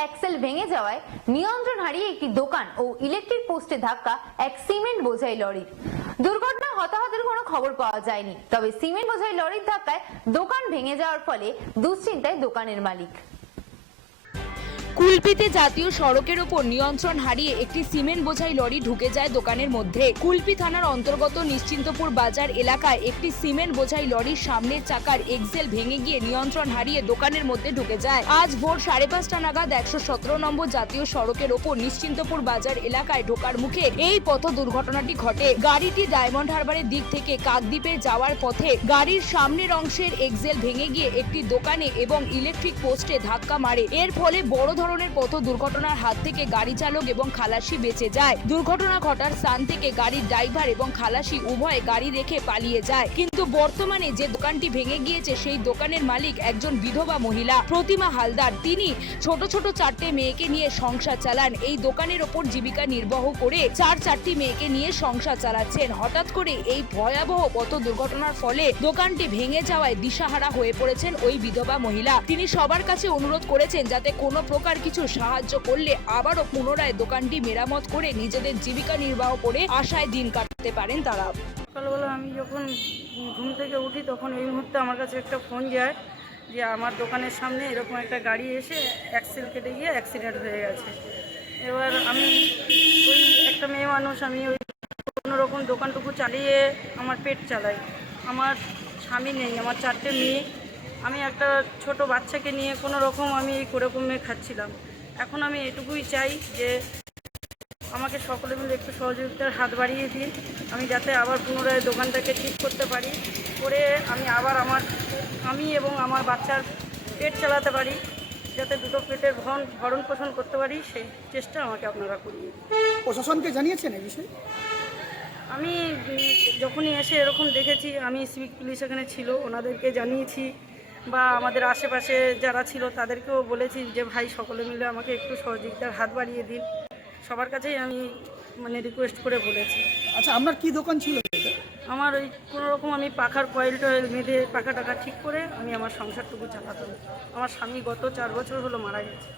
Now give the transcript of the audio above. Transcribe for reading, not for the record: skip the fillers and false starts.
Axle ভেঙে যাওয়ায় নিয়ন্ত্রণ হারিয়ে একটি দোকান ও ইলেকট্রিক পোস্টে ধাক্কা এক সিমেন্ট বোঝাই লরির। দুর্ঘটনায় হতাহতের কোনো খবর পাওয়া যায়নি, তবে সিমেন্ট বোঝাই লরির ধাক্কায় দোকান ভেঙে যাওয়ার ফলে দুশ্চিন্তায় দোকানের মালিক। কুলপিতে জাতীয় সড়কের ওপর নিয়ন্ত্রণ হারিয়ে একটি সিমেন্ট বোঝাই লরি ঢুকে যায় দোকানের মধ্যে। কুলপি থানার অন্তর্গত নিশ্চিন্তপুর বাজার এলাকায় একটি সিমেন্ট বোঝাই লরির সামনের চাকার এক্সেল ভেঙে গিয়ে নিয়ন্ত্রণ হারিয়ে দোকানের মধ্যে ঢুকে যায়। আজ ভোর 5:30টা নাগাদ 117 নম্বর জাতীয় সড়কের ওপর নিশ্চিন্তপুর বাজার এলাকায় ঢোকার মুখে এই পথ দুর্ঘটনাটি ঘটে। গাড়িটি ডায়মন্ড হারবারের দিক থেকে কাকদ্বীপে যাওয়ার পথে গাড়ির সামনের অংশের এক্সেল ভেঙে গিয়ে একটি দোকানে এবং ইলেকট্রিক পোস্টে ধাক্কা মারে। এর ফলে বড় ধরনের পথ দুর্ঘটনার হাত থেকে গাড়ি চালক এবং খালাসি বেঁচে যায়। দুর্ঘটনা ঘটার স্থান থেকে গাড়ির ড্রাইভার এবং খালাসি উভয়ে গাড়ি রেখে পালিয়ে যায়। কিন্তু বর্তমানে যে দোকানটি ভেঙে গিয়েছে সেই দোকানের মালিক একজন বিধবা মহিলা প্রতিমা হালদার। তিনি ছোট ছোট 4টে মেয়েকে নিয়ে সংসার চালান। এই দোকানের ওপর জীবিকা নির্বাহ করে 4টি মেয়েকে নিয়ে সংসার চালাচ্ছেন। হঠাৎ করে এই ভয়াবহ পথ দুর্ঘটনার ফলে দোকানটি ভেঙে যাওয়ায় দিশাহারা হয়ে পড়েছেন ওই বিধবা মহিলা। তিনি সবার কাছে অনুরোধ করেছেন যাতে কোনো প্রকার কিছু সাহায্য করলে আবারও পুনরায় দোকানটি মেরামত করে নিজেদের জীবিকা নির্বাহ করে আশায় দিন কাটাতে পারেন তারা। সকালবেলা আমি যখন ঘুম থেকে উঠি তখন এই মুহূর্তে আমার কাছে একটা ফোন যায় যে আমার দোকানের সামনে এরকম একটা গাড়ি এসে অ্যাক্সেল কেটে গিয়ে অ্যাক্সিডেন্ট হয়ে গেছে। এবার আমি ওই একটা মেয়ে মানুষ, আমি ওই কোনো রকম দোকানটুকু চালিয়ে আমার পেট চালাই। আমার স্বামী নেই, আমার 4টে মেয়ে, আমি একটা ছোট বাচ্চাকে নিয়ে কোনো রকম আমি কোরকমে খাচ্ছিলাম। এখন আমি এটুকুই চাই যে আমাকে সকলে মিলে একটু সহযোগিতার হাত বাড়িয়ে দিন, আমি যাতে আবার পুনরায় দোকানটাকে ঠিক করতে পারি, করে আমি আবার আমি এবং আমার বাচ্চার পেট চালাতে পারি, যাতে দুটো পেটের ভরণ পোষণ করতে পারি, সেই চেষ্টা আমাকে আপনারা করিয়ে। প্রশাসনকে জানিয়েছেন এই বিষয়ে? আমি যখনই এসে এরকম দেখেছি, আমি সিভিক পুলিশ এখানে ছিল, ওনাদেরকে জানিয়েছি, বা আমাদের আশেপাশে যারা ছিল তাদেরকেও বলেছি যে ভাই সকলে মিলে আমাকে একটু সহযোগিতার হাত বাড়িয়ে দিন। সবার কাছেই আমি রিকোয়েস্ট করে বলেছি। আচ্ছা, আপনার কি দোকান ছিল? আমার ওই কোনো রকম আমি পাখার কয়েল টয়েল বেঁধে পাখা টাকা ঠিক করে আমি আমার সংসারটুকু চালাতাম। আমার স্বামী গত 4 বছর হলো মারা গেছে।